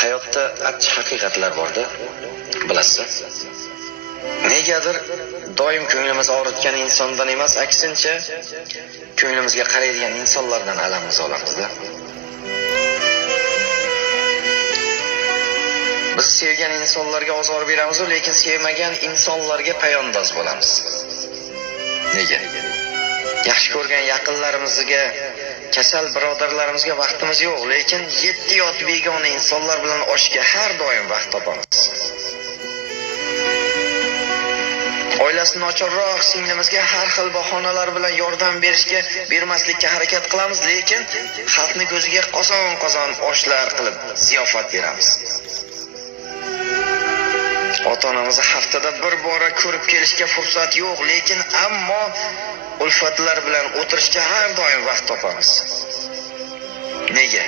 Hayotda achchiq haqiqatlar borda, bilasiz. Negadir doim ko'nglimiz og'ritgan insondan emas, aksincha ko'nglimizga qaraydigan insonlardan alamimizni olamiz-da. Biz sevgan insonlarga ozor beramiz, lekin sevmagan insonlarga payondoz bo'lamiz. Nega? Yaxshi ko'rgan yaqinlarimizga, kasal birodarlarimizga vaqtimiz yo'q, lekin 7 yot begona insonlar bilan oshga har doim vaqt topamiz. Oilasini ochroq singlimizga har xil bahonalar bilan yordam bermaslikka harakat qilamiz, lekin xalqni ko'ziga qozon-qozon oshlar qilib ziyofat beramiz. Ota-onamizni haftada bir bora ko'rib kelishga fursat yo'q, lekin ammo ulfatlar bilan o'tirishga har doim vaqt topamiz. Nega?